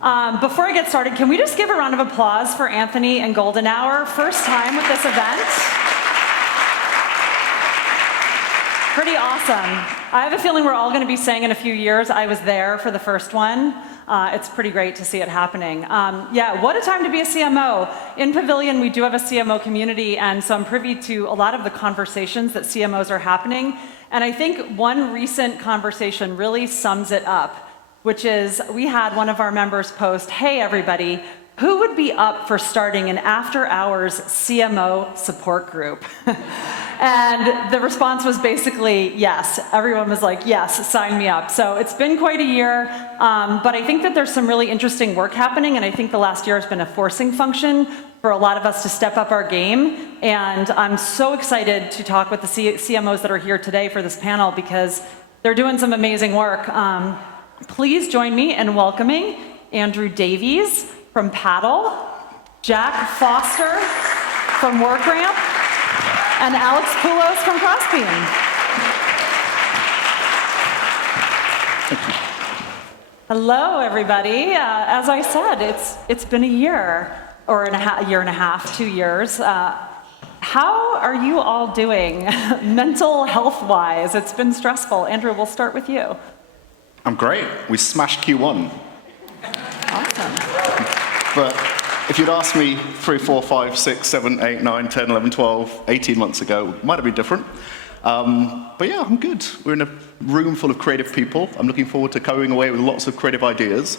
Before I get started, can we just give a round of applause for Anthony and Goldenhour? First time with this event. Pretty awesome. I have a feeling we're all going to be saying in a few years, I was there for the first one. It's pretty great to see it happening. Yeah, what a time to be a CMO. In Pavilion, we do have a CMO community, and so I'm privy to a lot of the conversations that CMOs are happening. And I think one recent conversation really sums it up, which is we had one of our members post, hey everybody, who would be up for starting an after-hours CMO support group? And the response was basically yes. Everyone was like, yes, sign me up. So it's been quite a year, but I think that there's some really interesting work happening, and I think the last year has been a forcing function for a lot of us to step up our game. And I'm so excited to talk with the CMOs that are here today for this panel because they're doing some amazing work. Please join me in welcoming Andrew Davies from Paddle, Jack Foster from Workramp, and Alex Poulos from Crossbeam. Hello, everybody. As I said, it's been a year, or a year and a half, 2 years. How are you all doing mental health-wise? It's been stressful. Andrew, we'll start with you. I'm great. We smashed Q1. Awesome. But if you'd asked me 3, 4, 5, 6, 7, 8, 9, 10, 11, 12, 18 months ago, it might have been different. But yeah, I'm good. We're in a room full of creative people. I'm looking forward to going away with lots of creative ideas.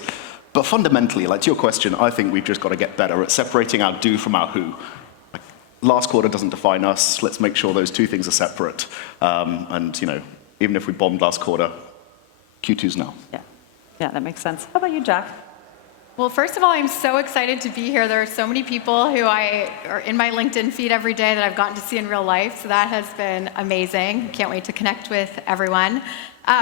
But fundamentally, like to your question, I think we've just got to get better at separating our do from our who. Like, last quarter doesn't define us. Let's make sure those two things are separate. And you know, even if we bombed last quarter, Q2's now. Yeah, that makes sense. How about you, Jack? Well, first of all, I'm so excited to be here. There are so many people who are in my LinkedIn feed every day that I've gotten to see in real life, so that has been amazing. Can't wait to connect with everyone.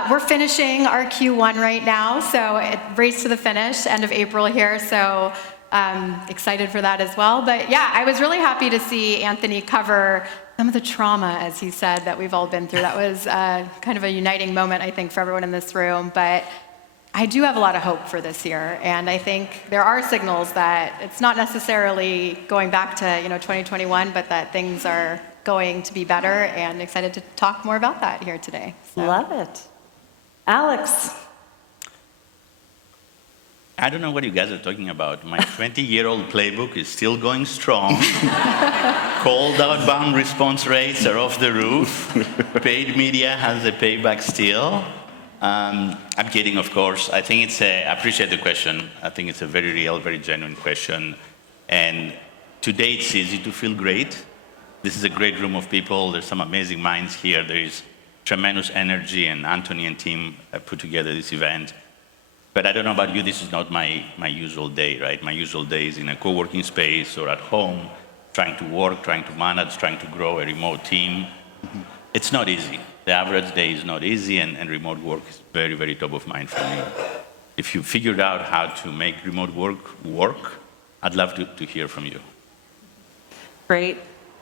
We're finishing our Q1 right now, so it race to the finish, end of April here, so excited for that as well. But yeah, I was really happy to see Anthony cover some of the trauma, as he said, that we've all been through. That was kind of a uniting moment, I think, for everyone in this room. But I do have a lot of hope for this year, and I think there are signals that it's not necessarily going back to 2021, but that things are going to be better, and excited to talk more about that here today. So. Love it. Alex. I don't know what you guys are talking about. My 20-year-old playbook is still going strong. Cold outbound response rates are off the roof. Paid media has a payback still. I'm kidding, of course. I think I appreciate the question. I think it's a very real, very genuine question. And today it's easy to feel great. This is a great room of people. There's some amazing minds here. There is tremendous energy, and Anthony and team put together this event. But I don't know about you, this is not my usual day, right? My usual day is in a co-working space or at home, trying to work, trying to manage, trying to grow a remote team. It's not easy. The average day is not easy, and remote work is very, very top of mind for me. If you figured out how to make remote work, I'd love to hear from you. Great.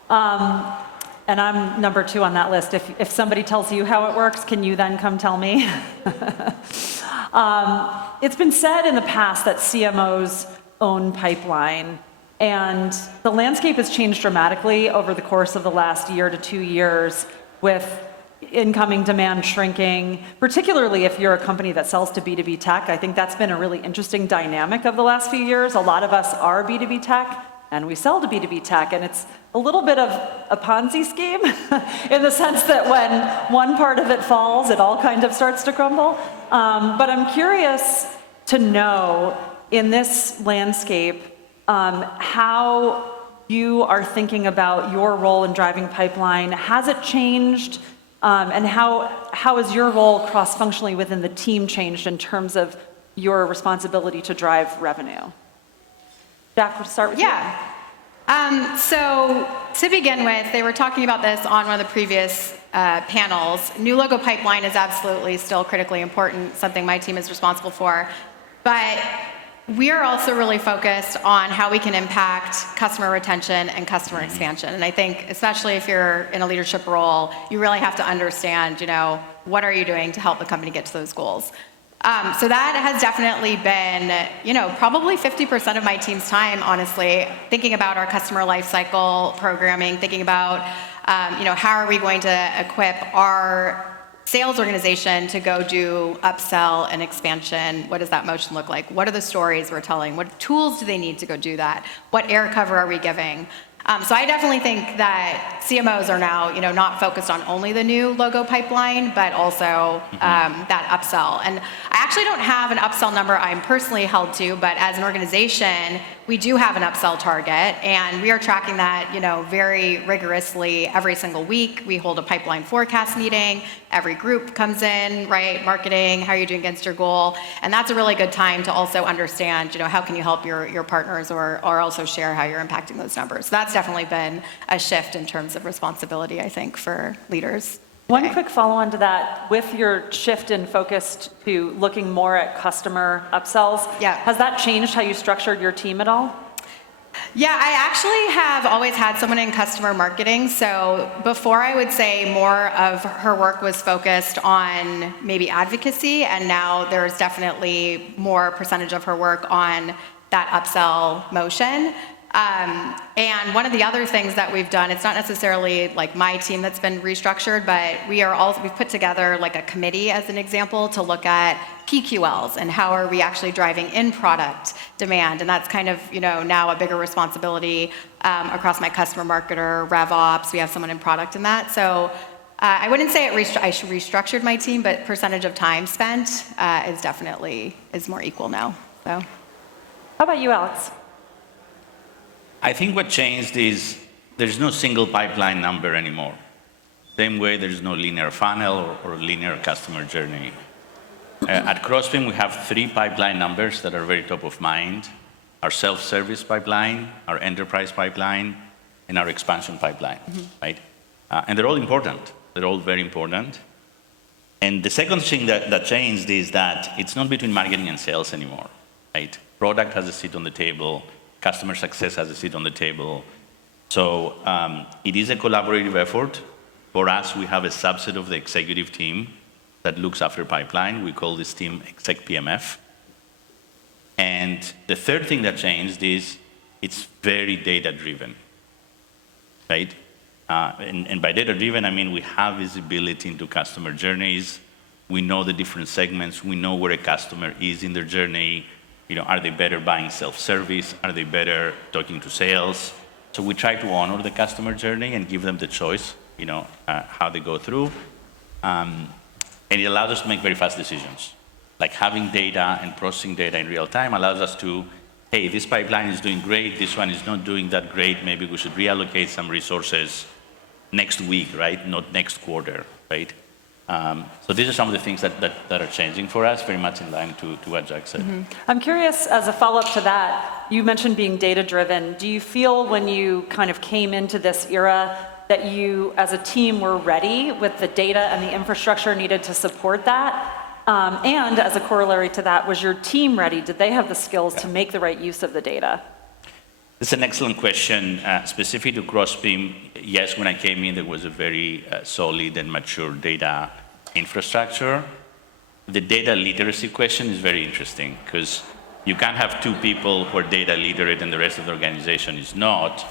And I'm number 2 on that list. If somebody tells you how it works, can you then come tell me? It's been said in the past that CMOs own pipeline, and the landscape has changed dramatically over the course of the last year to 2 years with incoming demand shrinking, particularly if you're a company that sells to B2B tech. I think that's been a really interesting dynamic of the last few years. A lot of us are B2B tech, and we sell to B2B tech, and it's a little bit of a Ponzi scheme in the sense that when one part of it falls, it all kind of starts to crumble. But I'm curious to know, in this landscape, how you are thinking about your role in driving pipeline. Has it changed? And how has your role cross-functionally within the team changed in terms of your responsibility to drive revenue? Jack, we'll start with you. So to begin with, they were talking about this on one of the previous panels. New logo pipeline is absolutely still critically important, something my team is responsible for. But we are also really focused on how we can impact customer retention and customer expansion. And I think, especially if you're in a leadership role, you really have to understand, what are you doing to help the company get to those goals? So that has definitely been, probably 50% of my team's time, honestly, thinking about our customer lifecycle programming, thinking about, how are we going to equip our sales organization to go do upsell and expansion. What does that motion look like? What are the stories we're telling? What tools do they need to go do that? What air cover are we giving? So I definitely think that CMOs are now, not focused on only the new logo pipeline, but also that upsell. And I actually don't have an upsell number I'm personally held to, but as an organization, we do have an upsell target, and we are tracking that, very rigorously every single week. We hold a pipeline forecast meeting. Every group comes in, right? Marketing, how are you doing against your goal? And that's a really good time to also understand, how can you help your partners or also share how you're impacting those numbers. So that's definitely been a shift in terms of responsibility, I think, for leaders. One quick follow-on to that, with your shift in focus to looking more at customer upsells, has that changed how you structured your team at all? Yeah, I actually have always had someone in customer marketing. So before, I would say more of her work was focused on maybe advocacy, and now there's definitely more percentage of her work on that upsell motion. And one of the other things that we've done, it's not necessarily like my team that's been restructured, but we've put together like a committee as an example to look at PQLs and how are we actually driving in product demand. And that's kind of, now a bigger responsibility across my customer marketer, RevOps. We have someone in product in that. So I wouldn't say I restructured my team, but percentage of time spent is more equal now. So, how about you, Alex? I think what changed is there's no single pipeline number anymore. Same way there's no linear funnel or linear customer journey. At Crossbeam, we have 3 pipeline numbers that are very top of mind: our self-service pipeline, our enterprise pipeline, and our expansion pipeline, right? And they're all important. They're all very important. And the second thing that changed is that it's not between marketing and sales anymore, right? Product has a seat on the table. Customer success has a seat on the table. So it is a collaborative effort. For us, we have a subset of the executive team that looks after pipeline. We call this team Exec PMF. And the third thing that changed is it's very data-driven, right? And by data-driven, I mean we have visibility into customer journeys. We know the different segments. We know where a customer is in their journey. Are they better buying self-service? Are they better talking to sales? So we try to honor the customer journey and give them the choice, how they go through. And it allows us to make very fast decisions. Like having data and processing data in real time allows us to, hey, this pipeline is doing great, this one is not doing that great, maybe we should reallocate some resources next week, right? Not next quarter, right? So these are some of the things that are changing for us, very much in line to what Jack said. I'm curious, as a follow-up to that, you mentioned being data-driven. Do you feel when you kind of came into this era that you, as a team, were ready with the data and the infrastructure needed to support that? And as a corollary to that, was your team ready? Did they have the skills to make the right use of the data? It's an excellent question. Specific to Crossbeam, yes, when I came in, there was a very solid and mature data infrastructure. The data literacy question is very interesting because you can't have 2 people who are data literate and the rest of the organization is not.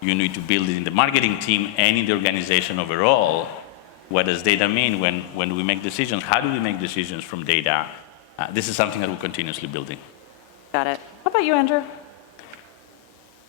You need to build it in the marketing team and in the organization overall. What does data mean when we make decisions? How do we make decisions from data? This is something that we're continuously building. Got it. How about you, Andrew?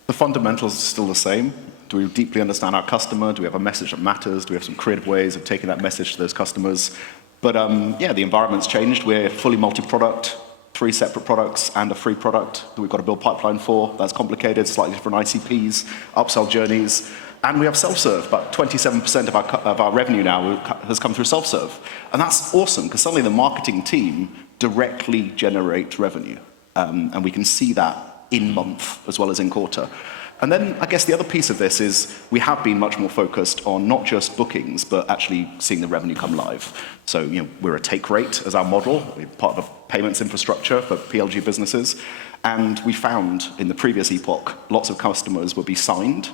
The fundamentals are still the same. Do we deeply understand our customer? Do we have a message that matters? Do we have some creative ways of taking that message to those customers? But the environment's changed. We're fully multi-product, 3 separate products and a free product that we've got to build pipeline for. That's complicated, slightly different ICPs, upsell journeys. And we have self-serve. About 27% of our revenue now has come through self-serve. And that's awesome, because suddenly the marketing team directly generate revenue. And we can see that in month as well as in quarter. And then I guess the other piece of this is we have been much more focused on not just bookings, but actually seeing the revenue come live. So we're a take rate as our model. We're part of a payments infrastructure for PLG businesses. And we found in the previous epoch, lots of customers would be signed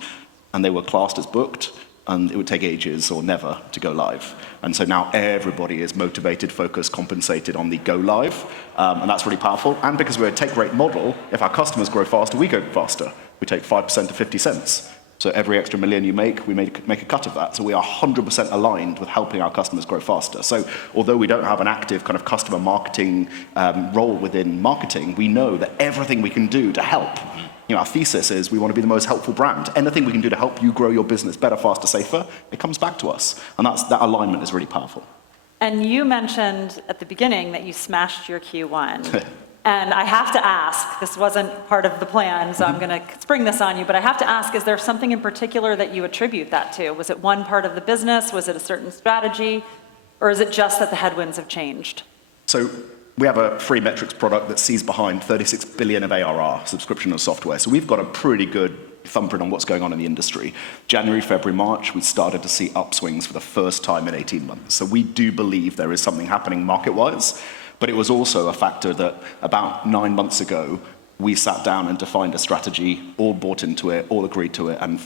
and they were classed as booked. and it would take ages or never to go live. And so now everybody is motivated, focused, compensated on the go live, and that's really powerful. And because we're a take rate model, if our customers grow faster, we go faster. We take 5% to 50 cents. So every extra million you make, we make a cut of that. So we are 100% aligned with helping our customers grow faster. So although we don't have an active kind of customer marketing role within marketing, we know that everything we can do to help. Our thesis is we want to be the most helpful brand. Anything we can do to help you grow your business better, faster, safer, it comes back to us. And that alignment is really powerful. And you mentioned at the beginning that you smashed your Q1. And I have to ask, this wasn't part of the plan, so I'm going to spring this on you, but I have to ask, is there something in particular that you attribute that to? Was it one part of the business? Was it a certain strategy? Or is it just that the headwinds have changed? So we have a free metrics product that sees behind 36 billion of ARR, subscription and software. So we've got a pretty good thumbprint on what's going on in the industry. January, February, March, we started to see upswings for the first time in 18 months. So we do believe there is something happening market-wise. But it was also a factor that about 9 months ago, we sat down and defined a strategy, all bought into it, all agreed to it, and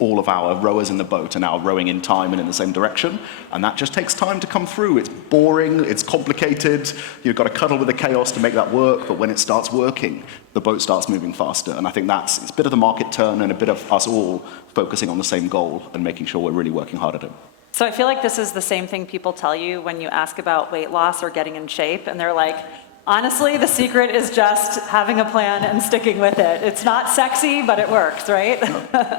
all of our rowers in the boat are now rowing in time and in the same direction. And that just takes time to come through. It's boring, it's complicated, you've got to cuddle with the chaos to make that work, but when it starts working, the boat starts moving faster. And I think it's a bit of the market turn and a bit of us all focusing on the same goal and making sure we're really working hard at it. So I feel like this is the same thing people tell you when you ask about weight loss or getting in shape, and they're like, honestly, the secret is just having a plan and sticking with it. It's not sexy, but it works, right?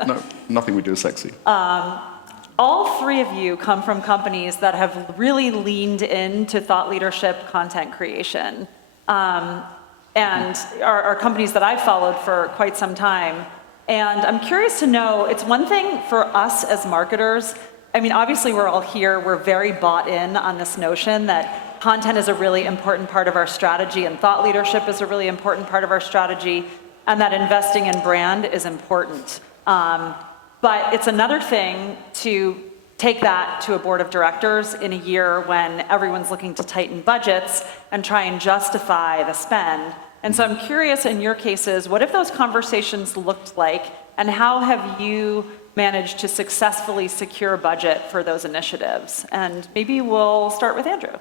No, nothing we do is sexy. All three of you come from companies that have really leaned into thought leadership, content creation, and are companies that I've followed for quite some time. And I'm curious to know, it's one thing for us as marketers. I mean, obviously we're all here, we're very bought in on this notion that content is a really important part of our strategy and thought leadership is a really important part of our strategy and that investing in brand is important. But it's another thing to take that to a board of directors in a year when everyone's looking to tighten budgets and try and justify the spend. And so I'm curious in your cases, what have those conversations looked like and how have you managed to successfully secure budget for those initiatives? And maybe we'll start with Andrew.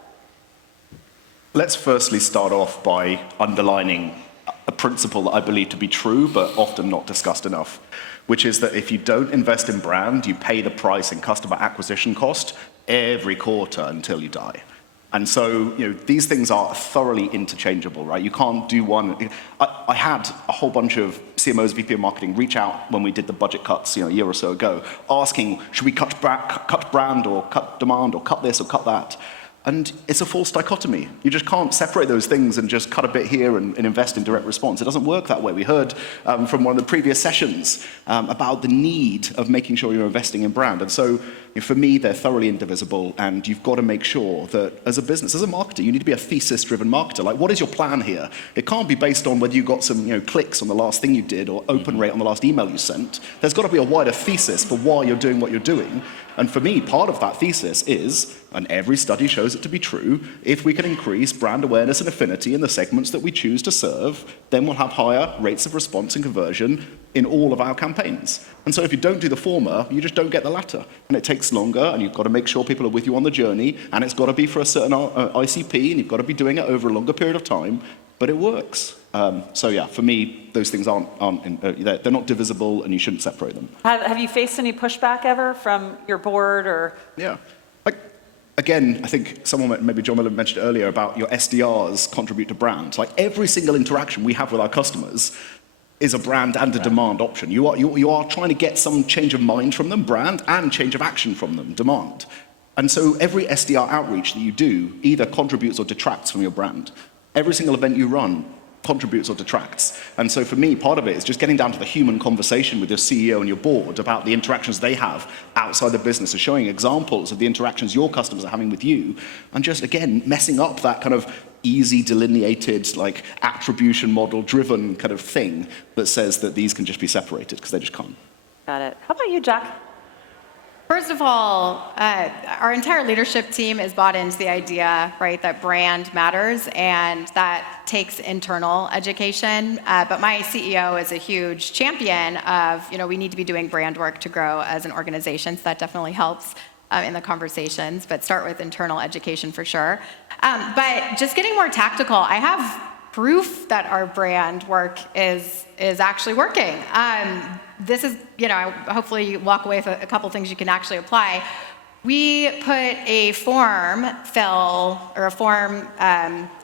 Let's firstly start off by underlining a principle that I believe to be true, but often not discussed enough, which is that if you don't invest in brand, you pay the price in customer acquisition cost every quarter until you die. And so, these things are thoroughly interchangeable, right? You can't do one. I had a whole bunch of CMOs, VP of marketing, reach out when we did the budget cuts, a year or so ago, asking, should we cut brand or cut demand or cut this or cut that? And it's a false dichotomy. You just can't separate those things and just cut a bit here and invest in direct response. It doesn't work that way. We heard from one of the previous sessions about the need of making sure you're investing in brand. And so for me, they're thoroughly indivisible, and you've got to make sure that as a business, as a marketer, you need to be a thesis-driven marketer. Like, what is your plan here? It can't be based on whether you got some clicks on the last thing you did or open rate on the last email you sent. There's got to be a wider thesis for why you're doing what you're doing. And for me, part of that thesis is, and every study shows it to be true, if we can increase brand awareness and affinity in the segments that we choose to serve, then we'll have higher rates of response and conversion in all of our campaigns. And so if you don't do the former, you just don't get the latter. And it takes longer, and you've got to make sure people are with you on the journey, and it's got to be for a certain ICP, and you've got to be doing it over a longer period of time, but it works. So yeah, for me, those things they're not divisible, and you shouldn't separate them. Have you faced any pushback ever from your board or? Yeah. Again, I think someone, maybe John Miller mentioned earlier about your SDRs contribute to brand. Like every single interaction we have with our customers is a brand and a demand option. You are trying to get some change of mind from them, brand, and change of action from them, demand. And so every SDR outreach that you do either contributes or detracts from your brand. Every single event you run contributes or detracts. And so for me, part of it is just getting down to the human conversation with your CEO and your board about the interactions they have outside the business, and showing examples of the interactions your customers are having with you, and just, again, messing up that kind of easy delineated, like attribution model driven kind of thing that says that these can just be separated, because they just can't. Got it. How about you, Jack? First of all, our entire leadership team is bought into the idea, right, that brand matters, and that takes internal education. But my CEO is a huge champion of, we need to be doing brand work to grow as an organization, so that definitely helps in the conversations, but start with internal education for sure. But just getting more tactical, I have proof that our brand work is actually working. This is, hopefully you walk away with a couple things you can actually apply. We put a form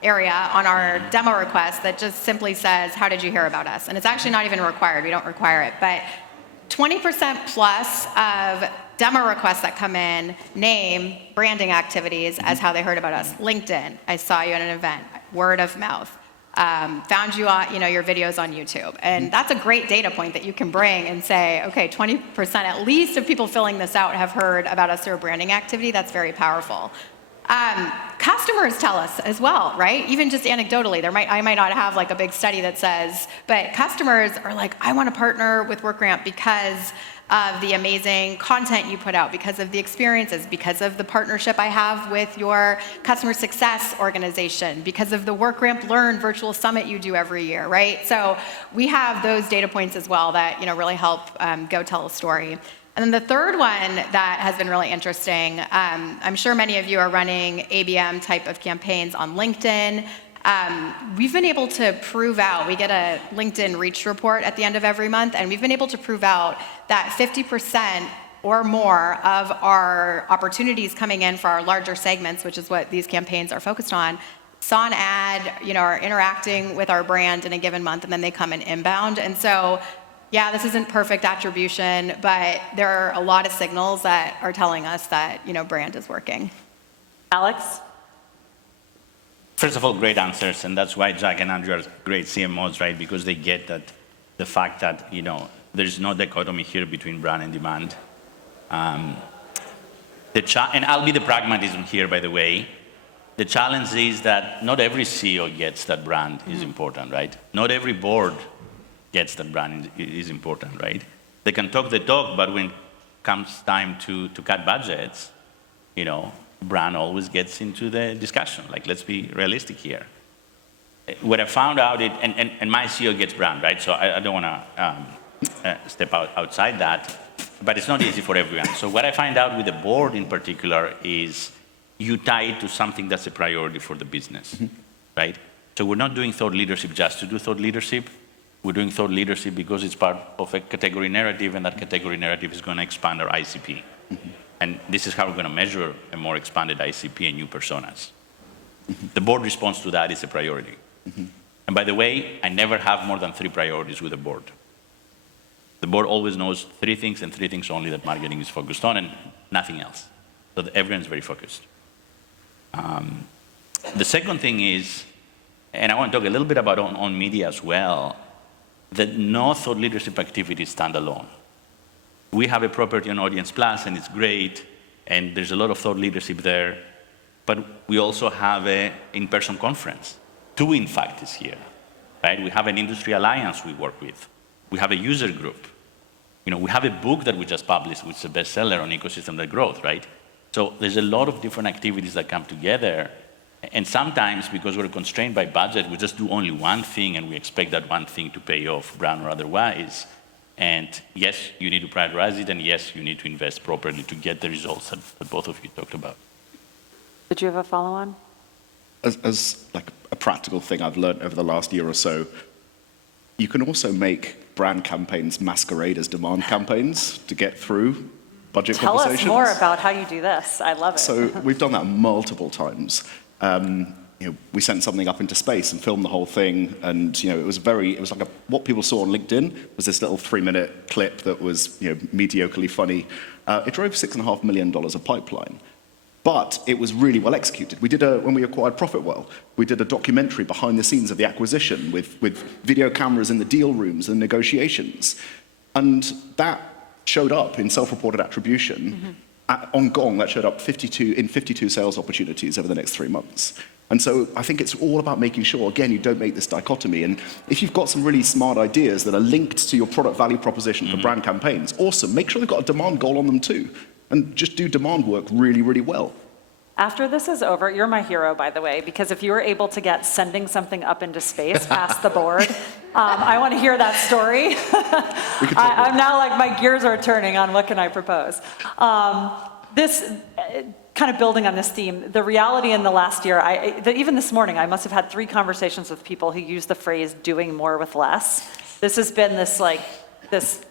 area on our demo request that just simply says, how did you hear about us? And it's actually not even required. We don't require it. But 20% plus of demo requests that come in name branding activities as how they heard about us. LinkedIn, I saw you at an event. Word of mouth. Found you on, your videos on YouTube. And that's a great data point that you can bring and say, okay, 20% at least of people filling this out have heard about us through a branding activity. That's very powerful. Customers tell us as well, right? Even just anecdotally, I might not have like a big study that says, but customers are like, I want to partner with Workramp because of the amazing content you put out, because of the experiences, because of the partnership I have with your customer success organization, because of the Workramp Learn virtual summit you do every year, right? So we have those data points as well that really help go tell a story. And then the third one that has been really interesting, I'm sure many of you are running ABM type of campaigns on LinkedIn. We've been able to prove out, we get a LinkedIn reach report at the end of every month, and we've been able to prove out that 50% or more of our opportunities coming in for our larger segments, which is what these campaigns are focused on, saw an ad, are interacting with our brand in a given month, and then they come in inbound. And so, yeah, this isn't perfect attribution, but there are a lot of signals that are telling us that, brand is working. Alex? First of all, great answers, and that's why Jack and Andrew are great CMOs, right? Because they get that the fact that there's no dichotomy here between brand and demand. And I'll be the pragmatism here, by the way. The challenge is that not every CEO gets that brand is important, right? Not every board gets that brand is important, right? They can talk the talk, but when it comes time to cut budgets, brand always gets into the discussion. Like, let's be realistic here. What I found out, and my CEO gets brand, right? So I don't want to step outside that, but it's not easy for everyone. So what I find out with the board in particular is you tie it to something that's a priority for the business, right? So we're not doing thought leadership just to do thought leadership. We're doing thought leadership because it's part of a category narrative, and that category narrative is going to expand our ICP. And this is how we're going to measure a more expanded ICP and new personas. The board response to that is a priority. And by the way, I never have more than 3 priorities with the board. The board always knows 3 things and 3 things only that marketing is focused on, and nothing else. So everyone's very focused. The second thing is, and I want to talk a little bit about on media as well, that no thought leadership activities stand alone. We have a property on Audience Plus, and it's great, and there's a lot of thought leadership there, but we also have an in-person conference. 2, in fact, is here, right? We have an industry alliance we work with. We have a user group. We have a book that we just published, which is a bestseller on ecosystem-led growth, right? So there's a lot of different activities that come together, and sometimes, because we're constrained by budget, we just do only one thing, and we expect that one thing to pay off, brand or otherwise. And yes, you need to prioritize it, and yes, you need to invest properly to get the results that both of you talked about. Did you have a follow-on? As like a practical thing I've learned over the last year or so, you can also make brand campaigns masquerade as demand campaigns to get through budget conversations. Tell us more about how you do this. I love it. So we've done that multiple times. We sent something up into space and filmed the whole thing, and it was like what people saw on LinkedIn was this little 3-minute clip that was mediocrely funny. It drove $6.5 million of pipeline, but it was really well executed. We did when we acquired ProfitWell, we did a documentary behind the scenes of the acquisition with video cameras in the deal rooms and negotiations, and that showed up in self-reported attribution. On Gong, that showed up 52 sales opportunities over the next 3 months. And so I think it's all about making sure, again, you don't make this dichotomy. And if you've got some really smart ideas that are linked to your product value proposition for brand campaigns, awesome. Make sure they've got a demand goal on them too. and just do demand work really, really well. After this is over, you're my hero, by the way, because if you were able to get sending something up into space past the board, I want to hear that story. I'm now like, my gears are turning on what can I propose. This, kind of building on this theme, the reality in the last year, even this morning, I must have had 3 conversations with people who use the phrase doing more with less. This has been this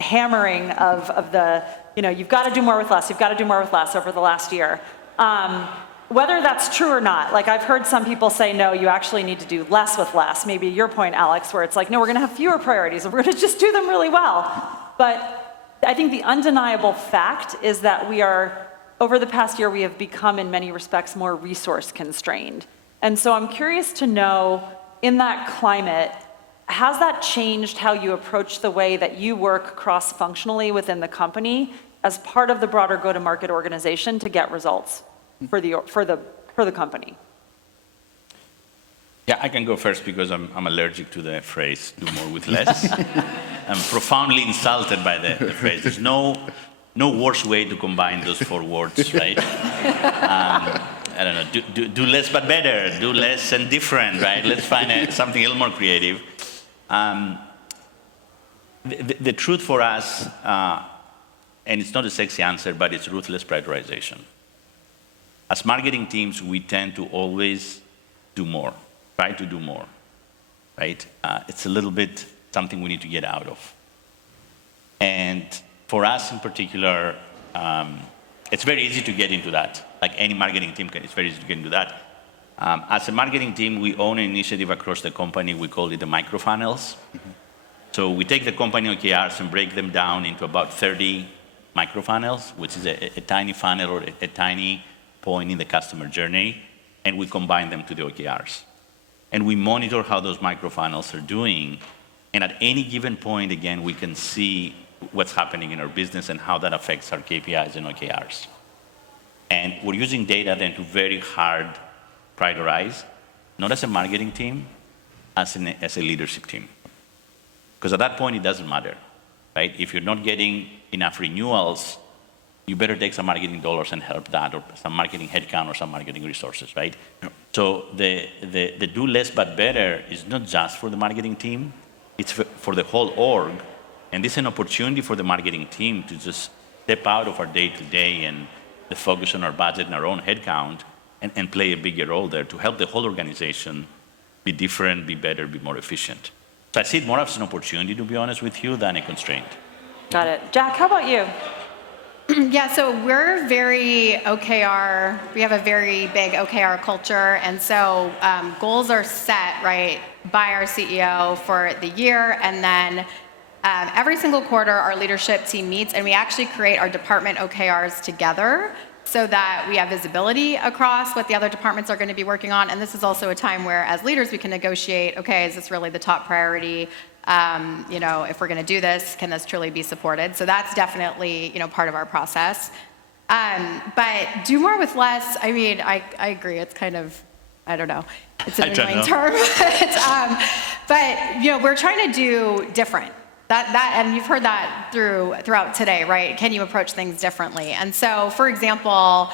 hammering of the, you've got to do more with less, you've got to do more with less over the last year. Whether that's true or not, like I've heard some people say, no, you actually need to do less with less. Maybe your point, Alex, where it's like, no, we're going to have fewer priorities and we're going to just do them really well. But I think the undeniable fact is that over the past year, we have become in many respects more resource constrained. And so I'm curious to know, in that climate, has that changed how you approach the way that you work cross-functionally within the company as part of the broader go-to-market organization to get results for the company? Yeah, I can go first because I'm allergic to the phrase "do more with less." I'm profoundly insulted by the phrase. There's no worse way to combine those 4 words, right? I don't know. Do less but better. Do less and different, right? Let's find something a little more creative. The truth for us, and it's not a sexy answer, but it's ruthless prioritization. As marketing teams, we tend to always do more, try to do more, right? It's a little bit something we need to get out of. And for us in particular, it's very easy to get into that. Like any marketing team, it's very easy to get into that. As a marketing team, we own an initiative across the company. We call it the microfunnels. Mm-hmm. So we take the company OKRs and break them down into about 30 microfunnels, which is a tiny funnel or a tiny point in the customer journey, and we combine them to the OKRs. And we monitor how those microfunnels are doing, and at any given point, again, we can see what's happening in our business and how that affects our KPIs and OKRs. And we're using data then to very hard prioritize, not as a marketing team, as a leadership team. Because at that point, it doesn't matter, right? If you're not getting enough renewals, you better take some marketing dollars and help that, or some marketing headcount or some marketing resources, right? Yep. So the do less but better is not just for the marketing team, it's for the whole org. And this is an opportunity for the marketing team to just step out of our day-to-day and the focus on our budget and our own headcount and play a bigger role there to help the whole organization be different, be better, be more efficient. So I see it more as an opportunity, to be honest with you, than a constraint. Got it. Jack, how about you? Yeah, so we're very OKR, we have a very big OKR culture, and so goals are set, right, by our CEO for the year, and then every single quarter our leadership team meets and we actually create our department OKRs together so that we have visibility across what the other departments are going to be working on. And this is also a time where as leaders we can negotiate, okay, is this really the top priority? If we're going to do this, can this truly be supported? So that's definitely, part of our process. But do more with less, I mean, I agree. It's kind of, I don't know. It's an annoying term. But we're trying to do different. That and you've heard that throughout today, right? Can you approach things differently? And so, for example,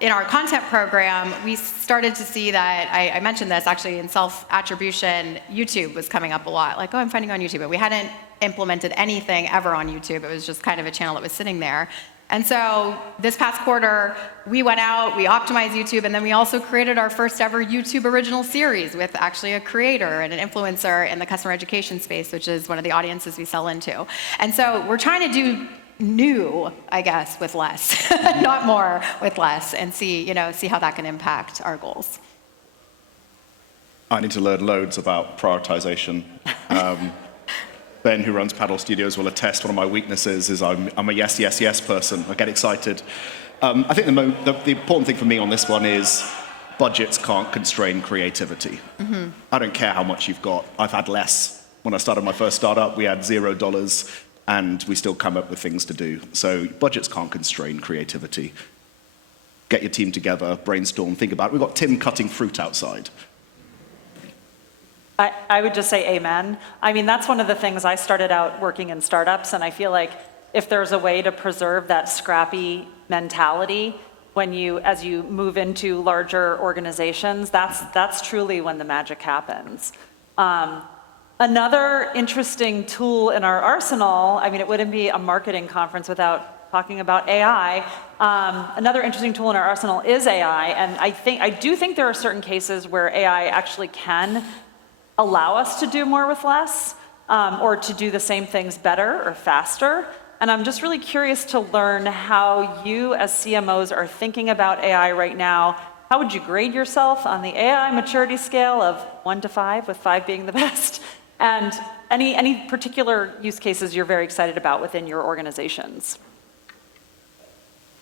in our content program, we started to see that, I mentioned this actually in self-attribution, YouTube was coming up a lot. Like, I'm finding on YouTube, but we hadn't implemented anything ever on YouTube. It was just kind of a channel that was sitting there. And so this past quarter, we went out, we optimized YouTube, and then we also created our first ever YouTube original series with actually a creator and an influencer in the customer education space, which is one of the audiences we sell into. And so we're trying to do new, I guess, with less, not more with less, and see how that can impact our goals. I need to learn loads about prioritization. Ben, who runs Paddle Studios, will attest one of my weaknesses is I'm a yes, yes, yes person. I get excited. I think the important thing for me on this one is budgets can't constrain creativity. Mm-hmm. I don't care how much you've got. I've had less. When I started my first startup, we had $0, and we still come up with things to do. So budgets can't constrain creativity. Get your team together, brainstorm, think about it. We've got Tim cutting fruit outside. I would just say amen. I mean, that's one of the things I started out working in startups, and I feel like if there's a way to preserve that scrappy mentality as you move into larger organizations, that's truly when the magic happens. Another interesting tool in our arsenal, I mean, it wouldn't be a marketing conference without talking about AI. Another interesting tool in our arsenal is AI, and I do think there are certain cases where AI actually can allow us to do more with less, or to do the same things better or faster. And I'm just really curious to learn how you as CMOs are thinking about AI right now. How would you grade yourself on the AI maturity scale of 1 to 5, with 5 being the best? And any particular use cases you're very excited about within your organizations?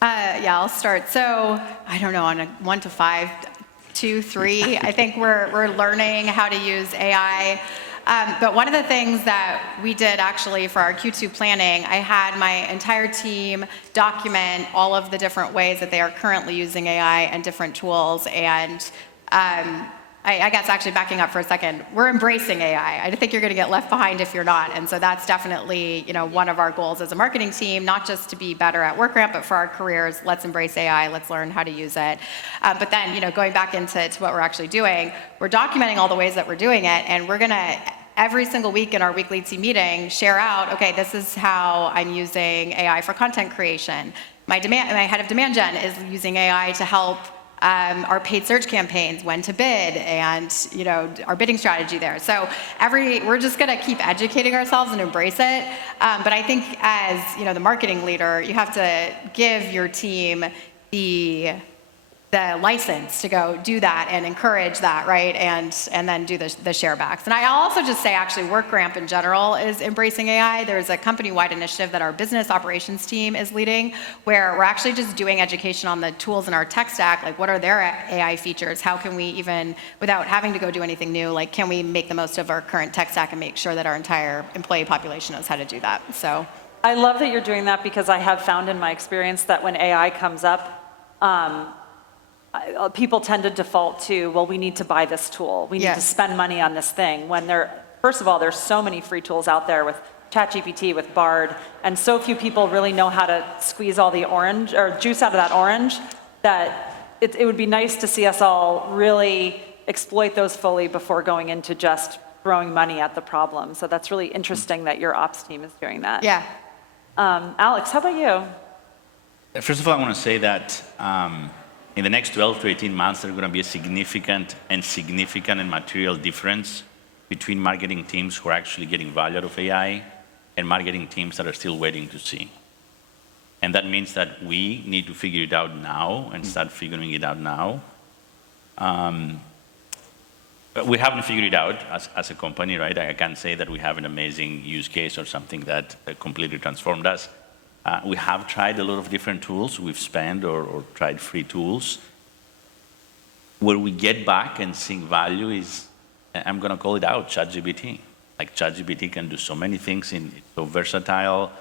Yeah, I'll start. So I don't know, on a 1 to 5, 2, 3, I think we're learning how to use AI. But one of the things that we did actually for our Q2 planning, I had my entire team document all of the different ways that they are currently using AI and different tools. And I guess actually backing up for a second, we're embracing AI. I think you're going to get left behind if you're not. And so that's definitely, one of our goals as a marketing team, not just to be better at Workramp, but for our careers, let's embrace AI, let's learn how to use it. But then, going back into what we're actually doing, we're documenting all the ways that we're doing it, and we're going to, every single week in our weekly team meeting, share out, okay, this is how I'm using AI for content creation. My head of demand gen is using AI to help our paid search campaigns, when to bid, and our bidding strategy there. So we're just going to keep educating ourselves and embrace it. But I think as the marketing leader, you have to give your team the license to go do that and encourage that, right? And then do the share backs. And I'll also just say, actually, Workramp in general is embracing AI. There's a company-wide initiative that our business operations team is leading, where we're actually just doing education on the tools in our tech stack, like what are their AI features? How can we even, without having to go do anything new, like can we make the most of our current tech stack and make sure that our entire employee population knows how to do that? So I love that you're doing that, because I have found in my experience that when AI comes up, people tend to default to, well, we need to buy this tool. We need to spend money on this thing. When first of all, there's so many free tools out there with ChatGPT, with Bard, and so few people really know how to squeeze all the orange or juice out of that orange, that it would be nice to see us all really exploit those fully before going into just throwing money at the problem. So that's really interesting that your ops team is doing that. Yeah. Alex, how about you? First of all, I want to say that in the next 12 to 18 months, there's going to be a significant and material difference between marketing teams who are actually getting value out of AI and marketing teams that are still waiting to see. And that means that we need to figure it out now and start figuring it out now. But we haven't figured it out as a company, right? I can't say that we have an amazing use case or something that completely transformed us. We have tried a lot of different tools. We've spent or tried free tools. Where we get back and seeing value is, I'm going to call it out, ChatGPT. Like ChatGPT can do so many things, it's so versatile.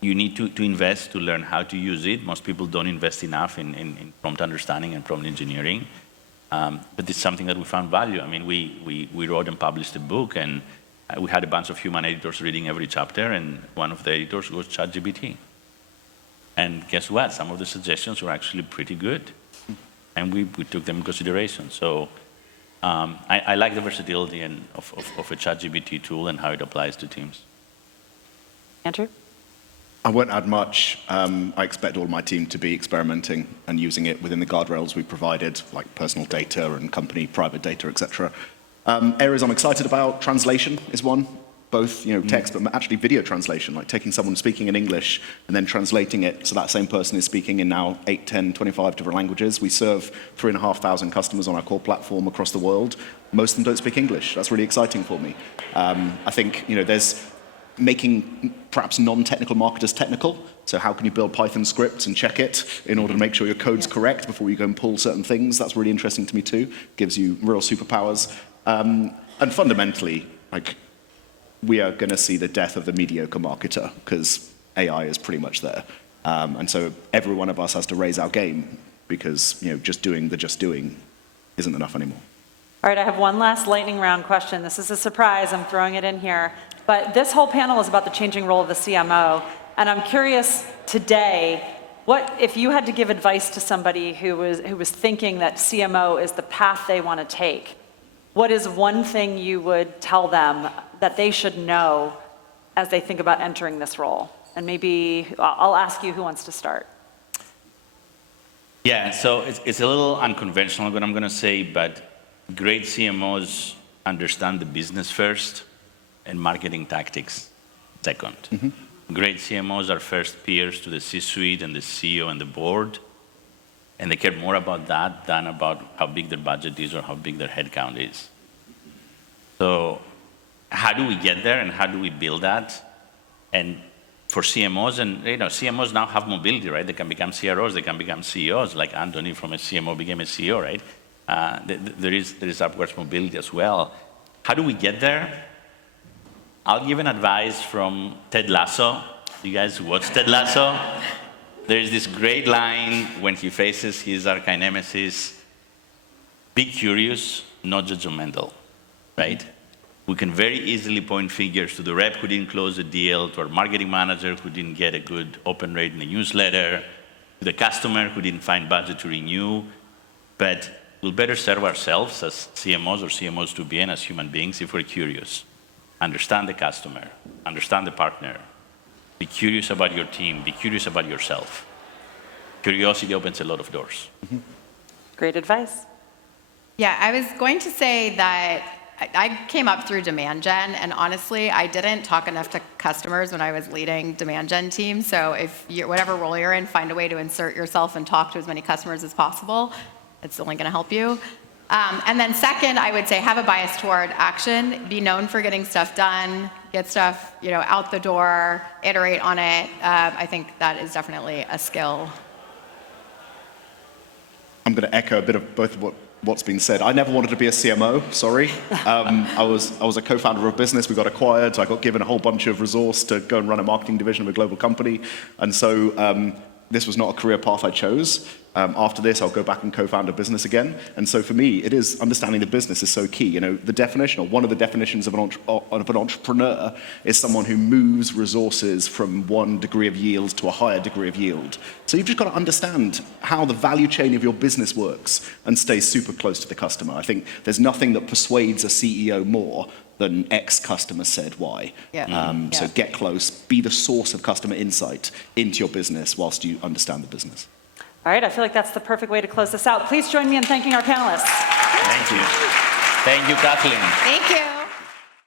You need to invest to learn how to use it. Most people don't invest enough in prompt understanding and prompt engineering. But it's something that we found value. I mean, we wrote and published a book, and we had a bunch of human editors reading every chapter, and one of the editors was ChatGPT. And guess what? Some of the suggestions were actually pretty good, and we took them in consideration. So I like the versatility of a ChatGPT tool and how it applies to teams. Andrew? I won't add much. I expect all my team to be experimenting and using it within the guardrails we provided, like personal data and company private data, etc. Areas I'm excited about, translation is one, both text, but actually video translation, like taking someone speaking in English and then translating it so that same person is speaking in now 8, 10, 25 different languages. We serve 3,500 customers on our core platform across the world. Most of them don't speak English. That's really exciting for me. I think there's making perhaps non-technical marketers technical. So how can you build Python scripts and check it in order to make sure your code's correct before you go and pull certain things? That's really interesting to me too. Gives you real superpowers. And fundamentally, we are going to see the death of the mediocre marketer because AI is pretty much there. And so every one of us has to raise our game because just doing isn't enough anymore. All right, I have one last lightning round question. This is a surprise. I'm throwing it in here. But this whole panel is about the changing role of the CMO. And I'm curious today, what if you had to give advice to somebody who was thinking that CMO is the path they want to take? What is one thing you would tell them that they should know as they think about entering this role? And maybe I'll ask you who wants to start. Yeah, so it's a little unconventional what I'm going to say, but great CMOs understand the business first and marketing tactics second. Great CMOs are first peers to the C-suite and the CEO and the board, and they care more about that than about how big their budget is or how big their headcount is. So how do we get there and how do we build that? And for CMOs, and CMOs now have mobility, right? They can become CROs, they can become CEOs, like Anthony from a CMO became a CEO, right? There is upwards mobility as well. How do we get there? I'll give an advice from Ted Lasso. You guys watch Ted Lasso? There's this great line when he faces his arch-nemesis, be curious, not judgmental, right? We can very easily point fingers to the rep who didn't close a deal, to our marketing manager who didn't get a good open rate in the newsletter, to the customer who didn't find budget to renew. But we'll better serve ourselves as CMOs or CMOs to be and as human beings if we're curious. Understand the customer, understand the partner, be curious about your team, be curious about yourself. Curiosity opens a lot of doors. Great advice. Yeah, I was going to say that I came up through demand gen, and honestly, I didn't talk enough to customers when I was leading demand gen teams. So if you're, whatever role you're in, find a way to insert yourself and talk to as many customers as possible. It's only going to help you. And then second, I would say have a bias toward action. Be known for getting stuff done, get stuff out the door, iterate on it. I think that is definitely a skill. I'm going to echo a bit of both of what's been said. I never wanted to be a CMO, sorry. I was a co-founder of a business. We got acquired. I got given a whole bunch of resource to go and run a marketing division of a global company. And so this was not a career path I chose. After this, I'll go back and co-found a business again. And so for me, it is understanding the business is so key. The definition, or one of the definitions of an entrepreneur is someone who moves resources from one degree of yield to a higher degree of yield. So you've just got to understand how the value chain of your business works and stay super close to the customer. I think there's nothing that persuades a CEO more than X customer said Y. Yeah. So get close, be the source of customer insight into your business whilst you understand the business. All right, I feel like that's the perfect way to close this out. Please join me in thanking our panelists. Thank you. Thank you, Kathleen. Thank you.